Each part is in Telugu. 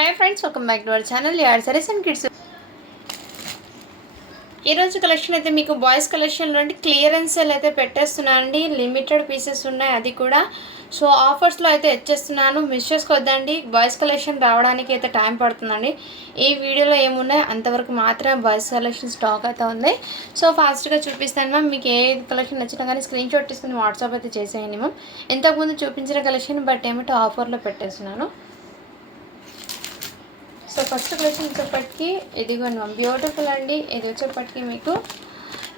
Hi friends, welcome back to our channel add saris and kids. ఈరోజు కలెక్షన్ అయితే మీకు బాయ్స్ కలెక్షన్లో అంటే క్లియరెన్స్ సేల్ అయితే పెట్టేస్తున్నానండి. లిమిటెడ్ పీసెస్ ఉన్నాయి, అది కూడా సో ఆఫర్స్లో అయితే ఇచ్చేస్తున్నాను. మిస్ చేసుకోవద్దండి. బాయ్స్ కలెక్షన్ రావడానికి అయితే టైం పడుతుందండి. ఈ వీడియోలో ఏమున్నాయి అంతవరకు మాత్రం బాయ్స్ కలెక్షన్ స్టాక్ అయితే ఉంది. సో ఫాస్ట్గా చూపిస్తాను మ్యామ్. మీకు ఏ కలెక్షన్ నచ్చినా కానీ స్క్రీన్ షాట్ తీసుకుని వాట్సాప్ అయితే చేసేయండి మ్యామ్. ఇంతకుముందు చూపించిన కలెక్షన్ బట్ ఏమిటో ఆఫర్లో పెట్టేస్తున్నాను. సో ఫస్ట్ కలెక్షన్ వచ్చేప్పటికి ఇదిగోండి మ్యామ్, బ్యూటిఫుల్ అండి. ఇది వచ్చేప్పటికి మీకు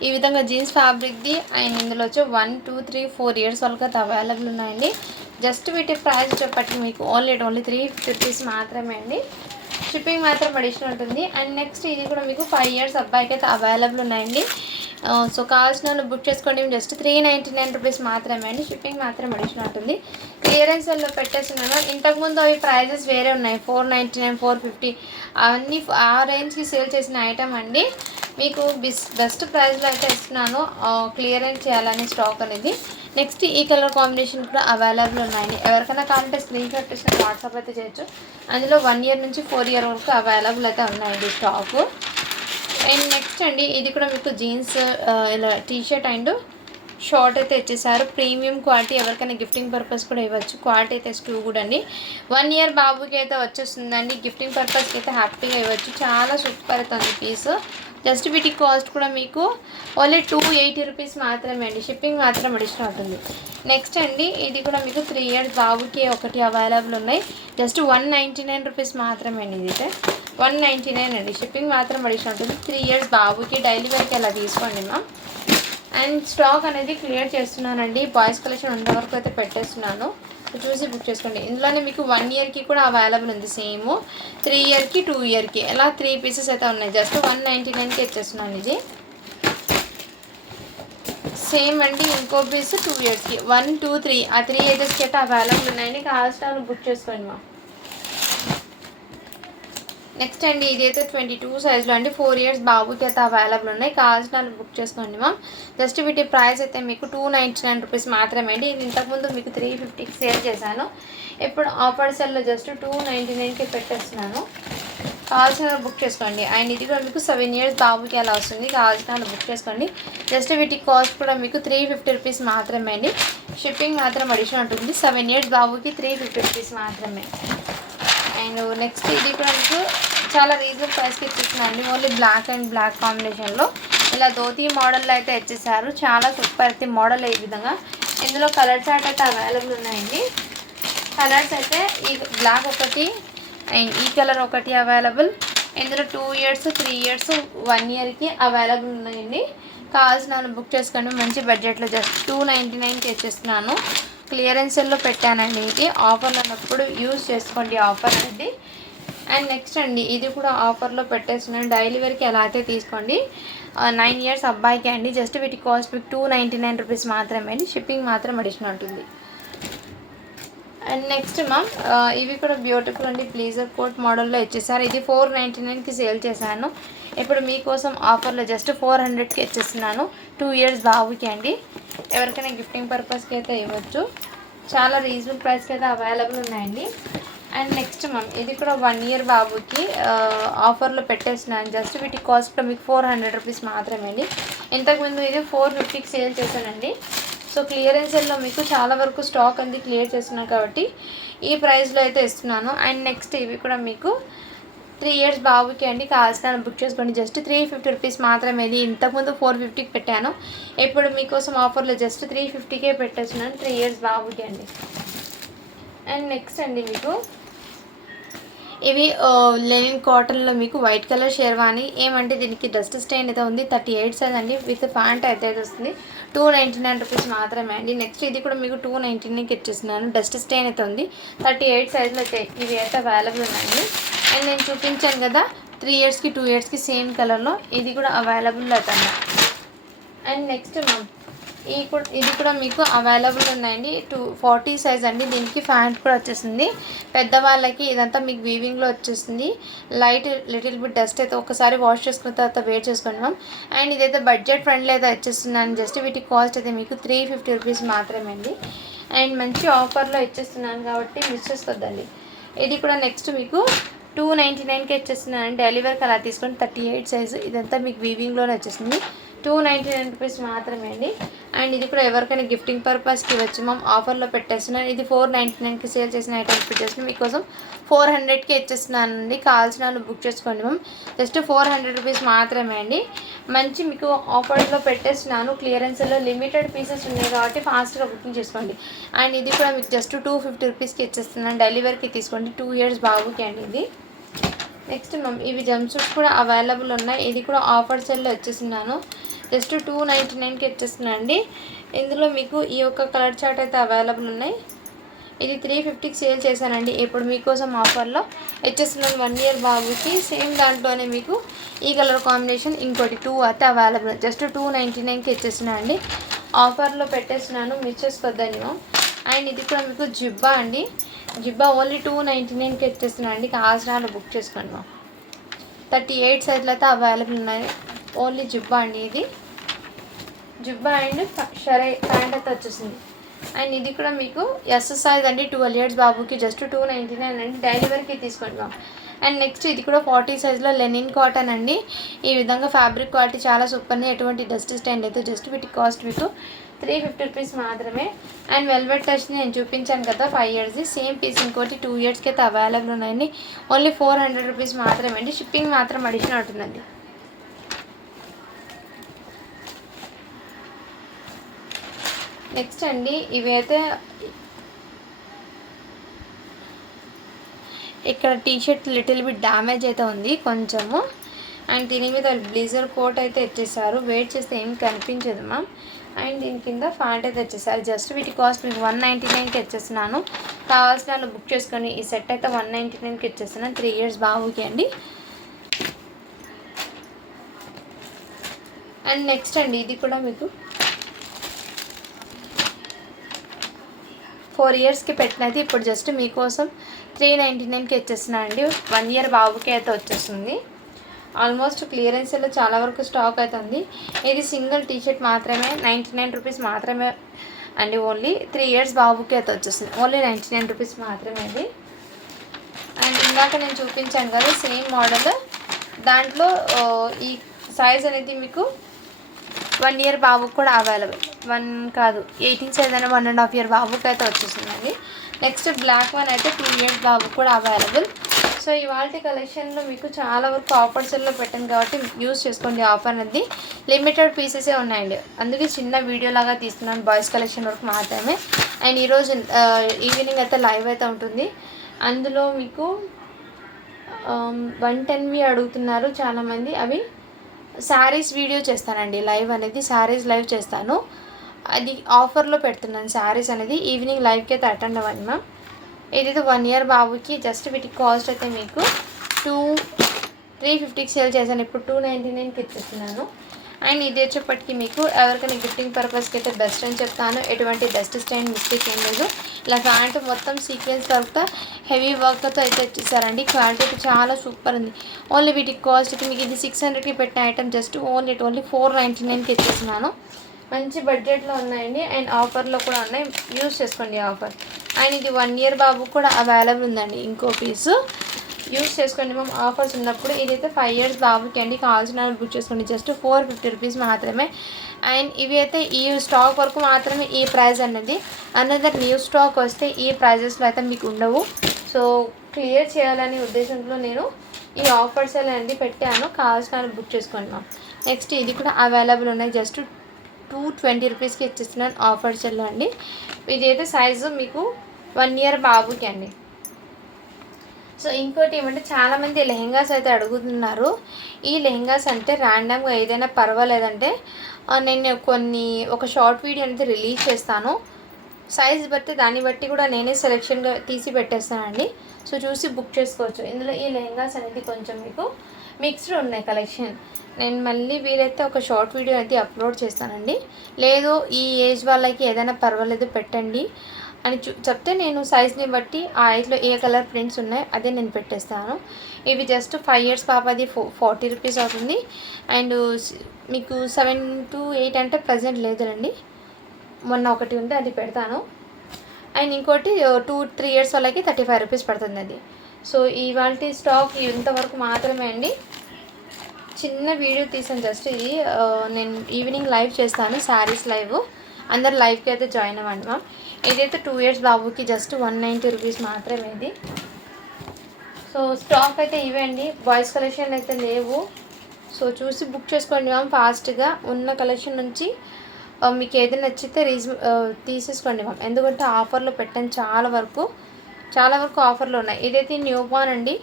ఈ విధంగా జీన్స్ ఫ్యాబ్రిక్ది అండ్ ఇందులో వచ్చి 1 2 3 4 ఇయర్స్ వరకు అయితే అవైలబుల్ ఉన్నాయండి. జస్ట్ వీటి ప్రైస్ వచ్చేప్పటికి మీకు ఓన్లీ 350 రూపీస్ మాత్రమే అండి. షిప్పింగ్ మాత్రం అడిషనల్ ఉంటుంది. అండ్ నెక్స్ట్ ఇది కూడా మీకు 5 ఇయర్స్ అబ్బాయికి అయితే అవైలబుల్ ఉన్నాయండి. సో కావాల్సిన వాళ్ళు బుక్ చేసుకోండి. జస్ట్ 399 రూపీస్ మాత్రమే అండి. షిప్పింగ్ మాత్రం అడిషనల్ ఉంటుంది. క్లియరెన్స్ సెల్లో పెట్టేస్తున్నాను. ఇంతకుముందు అవి ప్రైజెస్ వేరే ఉన్నాయి, 499 450 అవన్నీ ఆ రేంజ్కి సేల్ చేసిన ఐటమ్ అండి. మీకు బెస్ట్ ప్రైస్లో అయితే ఇస్తున్నాను. క్లియరెన్స్ చేయాలని స్టాక్ అనేది. నెక్స్ట్ ఈ కలర్ కాంబినేషన్ కూడా అవైలబుల్ ఉన్నాయండి. ఎవరికైనా కావాలంటే స్క్రీన్ షాట్ తీసిన వాట్సాప్ అయితే చేయొచ్చు. అందులో 1 ఇయర్ నుంచి 4 ఇయర్ వరకు అవైలబుల్ అయితే ఉన్నాయండి స్టాకు. అండ్ నెక్స్ట్ అండి ఇది కూడా మీకు జీన్స్ ఇలా టీషర్ట్ అండ్ షార్ట్ అయితే ఇచ్చేసారు. ప్రీమియం క్వాలిటీ, ఎవరికైనా గిఫ్టింగ్ పర్పస్ కూడా ఇవ్వచ్చు. క్వాలిటీ అయితే స్టూ కూడా అండి. 1 ఇయర్ బాబుకి అయితే వచ్చేస్తుందండి. గిఫ్టింగ్ పర్పస్కి అయితే హ్యాపీగా ఇవ్వచ్చు. చాలా సూపర్ అవుతుంది పీస్. జస్ట్ వీటి కాస్ట్ కూడా మీకు ఓన్లీ 280 రూపీస్ మాత్రమే అండి. షిప్పింగ్ మాత్రం అడిషనల్ ఉంటుంది. నెక్స్ట్ అండి ఇది కూడా మీకు 3 ఇయర్స్ బాబుకి ఒకటి అవైలబుల్ ఉన్నాయి. జస్ట్ 199 రూపీస్ మాత్రమే అండి. ఇది 199 అండి. షిప్పింగ్ మాత్రం అడిషనల్ ఉంటుంది. 3 ఇయర్స్ బాబుకి డైలీ వేర్కి అలా తీసుకోండి మ్యామ్. అండ్ స్టాక్ అనేది క్లియర్ చేస్తున్నానండి. బాయ్స్ కలెక్షన్ ఉండే వరకు అయితే పెట్టేస్తున్నాను. చూసి బుక్ చేసుకోండి. ఇందులోనే మీకు 1 ఇయర్కి కూడా అవైలబుల్ ఉంది. సేమ్ 3 ఇయర్కి 2 ఇయర్కి ఇలా 3 పీసెస్ అయితే ఉన్నాయి. జస్ట్ 199కి ఇచ్చేస్తున్నాను. ఇది సేమ్ అండి. ఇంకో పీస్ 2 ఇయర్స్కి 1 2 3 ఆ 3 ఏజెస్కి అయితే అవైలబుల్ ఉన్నాయండి. కావాల్సిన బుక్ చేసుకోండి మా. నెక్స్ట్ అండి ఇదైతే 22 సైజ్లో అండి. 4 ఇయర్స్ బాబుకి అయితే అవైలబుల్ ఉన్నాయి. కావాల్సిన బుక్ చేసుకోండి మ్యామ్. జస్ట్ వీటి ప్రైస్ అయితే మీకు 299 రూపీస్ మాత్రమే అండి. ఇది ఇంతకుముందు మీకు 350కి సేల్ చేశాను. ఇప్పుడు ఆఫర్ సెల్లో జస్ట్ 299కి పెట్టేస్తున్నాను. కావాల్సిన బుక్ చేసుకోండి. అండ్ ఇది కూడా మీకు 7 ఇయర్స్ బాబుకి అలా వస్తుంది. కావాల్సిన బుక్ చేసుకోండి. జస్ట్ వీటి కాస్ట్ కూడా మీకు 350 రూపీస్ మాత్రమే అండి. షిప్పింగ్ మాత్రం అడిషనల్ ఉంటుంది. 7 ఇయర్స్ బాబుకి 350 రూపీస్ మాత్రమే. అండ్ నెక్స్ట్ ఇది కూడా మీకు చాలా రీజనబుల్ ప్రైస్కి ఇచ్చేస్తున్నాను. ఓన్లీ బ్లాక్ అండ్ బ్లాక్ కాంబినేషన్లో ఇలా ధోతీ మోడల్లో అయితే ఇచ్చేసారు. చాలా సూపర్ అయితే మోడల్. ఈ విధంగా ఇందులో కలర్ చార్ట్ అయితే అవైలబుల్ ఉన్నాయండి. కలర్స్ అయితే ఈ బ్లాక్ ఒకటి అండ్ ఈ కలర్ ఒకటి అవైలబుల్. ఇందులో 2 ఇయర్స్ 3 ఇయర్స్ 1 ఇయర్కి అవైలబుల్ ఉన్నాయండి. కావాల్సిన బుక్ చేసుకోండి. మంచి బడ్జెట్లో జస్ట్ 299కి ఇచ్చేస్తున్నాను. క్లియరెన్స్లో పెట్టానండి. ఇది ఆఫర్లో ఉన్నప్పుడు యూజ్ చేసుకోండి ఆఫర్ అనేది. అండ్ నెక్స్ట్ అండి ఇది కూడా ఆఫర్లో పెట్టేస్తున్నాను. డైలీ వేర్కి ఎలా అయితే తీసుకోండి. 9 ఇయర్స్ అబ్బాయికి అండి. జస్ట్ వీటి కాస్ట్ మీకు 299 రూపీస్ మాత్రమే అండి. షిప్పింగ్ మాత్రం అడిషనల్ ఉంటుంది. అండ్ నెక్స్ట్ మ్యామ్ ఇవి కూడా బ్యూటిఫుల్ అండి. బ్లేజర్ కోట్ మోడల్లో ఇచ్చేసారు. ఇది 499కి సేల్ చేశాను. ఇప్పుడు మీకోసం ఆఫర్లో జస్ట్ 400కి ఇచ్చేస్తున్నాను. 2 ఇయర్స్ బాబుకి అండి. ఎవరికైనా గిఫ్టింగ్ పర్పస్కి అయితే ఇవ్వచ్చు. చాలా రీజనబుల్ ప్రైస్కి అయితే అవైలబుల్ ఉన్నాయండి. అండ్ నెక్స్ట్ మ్యామ్ ఇది కూడా 1 ఇయర్ బాబుకి ఆఫర్లో పెట్టేస్తున్నాను. జస్ట్ వీటి కాస్ట్ కూడా మీకు 400 రూపీస్ మాత్రమే అండి. ఇంతకుముందు ఇది 450కి సేల్ చేశానండి. సో క్లియరెన్స్లో మీకు చాలా వరకు స్టాక్ అంది క్లియర్ చేస్తున్నాను కాబట్టి ఈ ప్రైస్లో అయితే ఇస్తున్నాను. అండ్ నెక్స్ట్ ఇవి కూడా మీకు 3 ఇయర్స్ బాబుకి అండి. కావాల్సిన బుక్ చేసుకోండి. జస్ట్ 350 రూపీస్ మాత్రమే. ఇది ఇంతకుముందు 450కి పెట్టాను. ఇప్పుడు మీకోసం ఆఫర్లో జస్ట్ 350కే పెట్టేస్తున్నాను. 3 ఇయర్స్ బాబుకి అండి. అండ్ నెక్స్ట్ అండి మీకు ఇవి లెనిన్ కాటన్లో మీకు వైట్ కలర్ షేర్వాణి. ఏమంటే దీనికి డస్ట్ స్టెయిన్ అయితే ఉంది. 38 సైజ్ అండి. విత్ ప్యాంట్ అయితే వస్తుంది. 299 రూపీస్ మాత్రమే అండి. నెక్స్ట్ ఇది కూడా మీకు 299కి ఇచ్చేస్తున్నాను. డస్ట్ స్టెయిన్ అయితే ఉంది. 38 సైజ్లో అయితే ఇవి అయితే అవైలబుల్ ఉన్నాయండి. అండ్ నేను చూపించాను కదా 3 ఇయర్స్కి 2 ఇయర్స్కి సేమ్ కలర్లో ఇది కూడా అవైలబుల్ అవుతుంది. అండ్ నెక్స్ట్ మ్యామ్ ఇది కూడా మీకు అవైలబుల్ ఉన్నాయండి. 240 సైజ్ అండి. దీనికి ప్యాంట్ కూడా వచ్చేసింది. పెద్దవాళ్ళకి ఇదంతా మీకు వీవింగ్లో వచ్చేసింది. లైట్ లిటిల్ బిట్ డస్ట్ అయితే ఒకసారి వాష్ చేసుకున్న తర్వాత వేర్ చేసుకోండి మ్యామ్. అండ్ ఇదైతే బడ్జెట్ ఫ్రెండ్లీ అయితే వచ్చేస్తున్నాను. జస్ట్ వీటి కాస్ట్ అయితే మీకు 350 రూపీస్ మాత్రమే అండి. అండ్ మంచి ఆఫర్లో ఇచ్చేస్తున్నాను కాబట్టి మిస్ చేసుకోద్దండి. ఇది కూడా నెక్స్ట్ మీకు 299కి ఇచ్చేస్తున్నాను. డైలీ వేర్కి అలా తీసుకొని 38 సైజు. ఇదంతా మీకు వీవింగ్లోనే వచ్చేసింది. 299 రూపీస్ మాత్రమే అండి. అండ్ ఇది కూడా ఎవరికైనా గిఫ్టింగ్ పర్పస్కి ఇవ్వచ్చు మ్యామ్. ఆఫర్లో పెట్టేస్తున్నాను. ఇది 499కి సేల్ చేసిన ఐటమ్స్ పెట్టేస్తున్నాను. మీకోసం 400కి ఇచ్చేస్తున్నానండి. కావాల్సిన వాళ్ళు బుక్ చేసుకోండి మ్యామ్. జస్ట్ 400 రూపీస్ మాత్రమే అండి. మంచి మీకు ఆఫర్లో పెట్టేస్తున్నాను. క్లియరెన్స్లో లిమిటెడ్ పీసెస్ ఉన్నాయి కాబట్టి ఫాస్ట్గా బుకింగ్ చేసుకోండి. అండ్ ఇది కూడా మీకు జస్ట్ 250 రూపీస్కి ఇచ్చేస్తున్నాను. డైలీ వేర్కి తీసుకోండి. 2 years బాబుకి అండి ఇది. నెక్స్ట్ మ్యామ్ ఇవి జంప్ సూట్స్ కూడా అవైలబుల్ ఉన్నాయి. ఇది కూడా ఆఫర్ సెల్లో వచ్చేస్తున్నాను. జస్ట్ 299కి ఇచ్చేస్తున్నాను అండి. ఇందులో మీకు ఈ యొక్క కలర్ చార్ట్ అయితే అవైలబుల్ ఉన్నాయి. ఇది 350కి సేల్ చేశానండి. ఇప్పుడు మీకోసం ఆఫర్లో ఇచ్చేస్తున్నాను. 1 year బాబుకి సేమ్ దాంట్లోనే మీకు ఈ కలర్ కాంబినేషన్ ఇంకోటి 2 అయితే అవైలబుల్. జస్ట్ 299కి ఇచ్చేస్తున్నాను అండి. ఆఫర్లో పెట్టేస్తున్నాను. మిస్ చేసుకోవద్దండి మ్యామ్. అండ్ ఇది కూడా మీకు జిబ్బా అండి. జిబ్బా ఓన్లీ 299కి ఇచ్చేస్తున్నాను అండి. కావాల్సిన వాళ్ళు బుక్ చేసుకోండి మ్యామ్. 38 సైజులు అయితే అవైలబుల్ ఉన్నాయి. ఓన్లీ జిబ్బా అండి. ఇది జిబ్బా అండ్ షరై ప్యాంట్ అయితే వచ్చేసింది. అండ్ ఇది కూడా మీకు ఎస్ సైజ్ అండి. 12 years బాబుకి జస్ట్ 299 అండి. డైలీ వేర్కి తీసుకోండి మ్యామ్. అండ్ నెక్స్ట్ ఇది కూడా 40 సైజ్లో లెనిన్ కాటన్ అండి. ఈ విధంగా ఫ్యాబ్రిక్ క్వాలిటీ చాలా సూపర్ని, ఎటువంటి డస్ట్ స్టాండ్ అయితే. జస్ట్ వీటి కాస్ట్ మీకు 350 రూపీస్ మాత్రమే. అండ్ వెల్వెట్ టచ్ నేను చూపించాను కదా 5 years సేమ్ పీస్ ఇంకోటి 2 yearsకి అయితే అవైలబుల్ ఉన్నాయండి. ఓన్లీ 400 రూపీస్ మాత్రమే అండి. షిప్పింగ్ మాత్రం అడిషనల్ ఉంటుందండి. నెక్స్ట్ అండి ఇవి అయితే ఇక్కడ టీషర్ట్ లిటిల్ బిట్ డ్యామేజ్ అయితే ఉంది కొంచెము. అండ్ దీని మీద బ్లేజర్ కోట్ అయితే ఇచ్చేసారు. వెయిట్ చేస్తే ఏం కనిపించదు మ్యామ్. అండ్ దీని కింద ఫ్యాంట్ అయితే వచ్చేసారు. జస్ట్ వీటి కాస్ట్ మీకు 199కి ఇచ్చేస్తున్నాను. కావాల్సిన వాళ్ళు బుక్ చేసుకొని ఈ సెట్ అయితే 199కి ఇచ్చేస్తున్నాను. 3 years బాబుకి అండి. అండ్ నెక్స్ట్ అండి ఇది కూడా మీకు 4 yearsకి పెట్టినది ఇప్పుడు జస్ట్ మీకోసం 399కి ఇచ్చేస్తున్నాను అండి. 1 year బాబుకి అయితే వచ్చేస్తుంది. ఆల్మోస్ట్ క్లియరెన్స్లో చాలా వరకు స్టాక్ అవుతుంది. ఇది సింగిల్ టీషర్ట్ మాత్రమే 99 రూపీస్ మాత్రమే అండి. ఓన్లీ 3 years బాబుకి అయితే వచ్చేస్తుంది. ఓన్లీ 99 రూపీస్ మాత్రమే అది. అండ్ ఇందాక నేను చూపించాను కదా సేమ్ మోడల్, దాంట్లో ఈ సైజ్ అనేది మీకు 1 year బాబుకి కూడా అవైలబుల్. 1 కాదు 18 సైజ్ అయినా 1.5 year బాబుకి అయితే వచ్చేసిందండి. నెక్స్ట్ బ్లాక్ వన్ అయితే 2 years బాబుకి కూడా అవైలబుల్. సో ఇవాళ కలెక్షన్లో మీకు చాలా వరకు ఆఫర్స్లో పెట్టాను కాబట్టి యూస్ చేసుకోండి. ఆఫర్ అనేది లిమిటెడ్ పీసెసే ఉన్నాయండి. అందుకే చిన్న వీడియో లాగా తీస్తున్నాను బాయ్స్ కలెక్షన్ వరకు మాత్రమే. అండ్ ఈరోజు ఈవినింగ్ అయితే లైవ్ అయితే ఉంటుంది. అందులో మీకు 110వి అడుగుతున్నారు చాలామంది. అవి శారీస్ వీడియో చేస్తానండి. లైవ్ అనేది శారీస్ లైవ్ చేస్తాను. అది ఆఫర్లో పెడుతున్నాను. శారీస్ అనేది ఈవినింగ్ లైవ్కి అయితే అటెండ్ అవ్వండి మ్యామ్. ఇది 1 year బాబుకి జస్ట్ వీటి కాస్ట్ అయితే మీకు 350కి సేల్ చేశాను. ఇప్పుడు 299కి ఇచ్చేస్తున్నాను. అండ్ ఇది వచ్చేప్పటికి మీకు ఎవరికైనా గిఫ్టింగ్ పర్పస్కి అయితే బెస్ట్ అని చెప్తాను. ఎటువంటి డస్ట్ స్టైన్ మిస్టేక్ ఏం లేదు. ఇలా ప్యాంట్ మొత్తం సీక్వెన్స్ వర్క్తో హెవీ వర్క్తో అయితే ఇచ్చేసారండి. క్వాలిటీ అయితే చాలా సూపర్ ఉంది. ఓన్లీ వీటి కాస్ట్కి మీకు ఇది 600కి పెట్టిన ఐటమ్ జస్ట్ ఓన్లీ 499కి ఇచ్చేస్తున్నాను. మంచి బడ్జెట్లో ఉన్నాయండి. అండ్ ఆఫర్లో కూడా ఉన్నాయి. యూజ్ చేసుకోండి ఆఫర్. అండ్ ఇది 1 year బాబు కూడా అవైలబుల్ ఉందండి. ఇంకో పీసు యూజ్ చేసుకోండి మేము ఆఫర్స్ ఉన్నప్పుడు. ఇదైతే 5 years బాబుకి అండి. కావాల్సిన బుక్ చేసుకోండి. జస్ట్ 450 రూపీస్ మాత్రమే. అండ్ ఇవి అయితే ఈ స్టాక్ వరకు మాత్రమే ఈ ప్రైస్ అన్నది. అనదర్ న్యూ స్టాక్ వస్తే ఈ ప్రైజెస్లో అయితే మీకు ఉండవు. సో క్లియర్ చేయాలనే ఉద్దేశంలో నేను ఈ ఆఫర్స్ అనేది పెట్టాను. కావాల్సిన బుక్ చేసుకోండి మ్యామ్. నెక్స్ట్ ఇది కూడా అవైలబుల్ ఉన్నాయి. జస్ట్ 220 రూపీస్కి ఇచ్చేస్తున్నాను ఆఫర్స్లో అండి. ఇది అయితే సైజు మీకు 1 year బాబుకి అండి. సో ఇంకోటి ఏమంటే చాలామంది లెహెంగాస్ అయితే అడుగుతున్నారు. ఈ లెహెంగాస్ అంటే ర్యాండమ్గా ఏదైనా పర్వాలేదంటే నేను ఒక షార్ట్ వీడియో అనేది రిలీజ్ చేస్తాను. సైజ్ బట్టి దాన్ని బట్టి కూడా నేనే సెలెక్షన్గా తీసి పెట్టేస్తానండి. సో చూసి బుక్ చేసుకోవచ్చు. ఇందులో ఈ లెహెంగాస్ అనేది కొంచెం మీకు మిక్స్డ్ ఉన్నాయి కలెక్షన్. నేను మళ్ళీ వీలైతే ఒక షార్ట్ వీడియో అయితే అప్లోడ్ చేస్తానండి. లేదు ఈ ఏజ్ వాళ్ళకి ఏదైనా పర్వాలేదు పెట్టండి అని చెప్తే నేను సైజ్ని బట్టి ఆ ఏజ్లో ఏ కలర్ ప్రింట్స్ ఉన్నాయి అదే నేను పెట్టేస్తాను. ఇవి జస్ట్ 5 years పాపది 40 రూపీస్ అవుతుంది. అండ్ మీకు 7 to 8 అంటే ప్రజెంట్ లేదులండి. మొన్న ఒకటి ఉంటే అది పెడతాను. అండ్ ఇంకోటి 2-3 years వాళ్ళకి 35 రూపీస్ పడుతుంది. అది సో ఇవాల్టి స్టాక్ ఇంతవరకు మాత్రమే అండి. చిన్న వీడియో తీసాను జస్ట్ ఇది. నేను ఈవినింగ్ లైవ్ చేస్తాను, శారీస్ లైవ్. అందరు లైవ్కి అయితే జాయిన్ అవ్వండి మ్యామ్. ఇదైతే 2 years బాబుకి జస్ట్ 190 రూపీస్ మాత్రమే ఇది. సో స్టాక్ అయితే ఇవ్వండి, బాయ్స్ కలెక్షన్ అయితే లేవు. సో చూసి బుక్ చేసుకోండి మ్యామ్ ఫాస్ట్గా. ఉన్న కలెక్షన్ నుంచి మీకు ఏది నచ్చితే తీసేసుకోండి మ్యామ్. ఎందుకంటే ఆఫర్లో పెట్టాను, చాలా వరకు ఆఫర్లు ఉన్నాయి. ఇదైతే న్యూ బార్న్ అండి,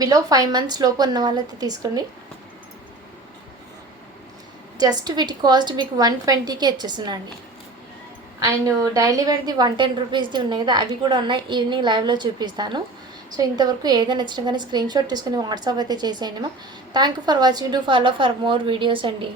బిలో 5 months లోపు ఉన్న వాళ్ళైతే తీసుకోండి. జస్ట్ వీటి కాస్ట్ మీకు 120కి ఇచ్చేస్తున్నాండి. అండ్ డైలీ వేర్ది 110 రూపీస్ది ఉన్నాయి కదా, అవి కూడా ఉన్నాయి. ఈవినింగ్ లైవ్లో చూపిస్తాను. సో ఇంతవరకు ఏదైనా నచ్చినా కానీ స్క్రీన్ షాట్ తీసుకుని వాట్సాప్ అయితే చేసేయండి మా. Thank you for watching. To follow for more videos అండి.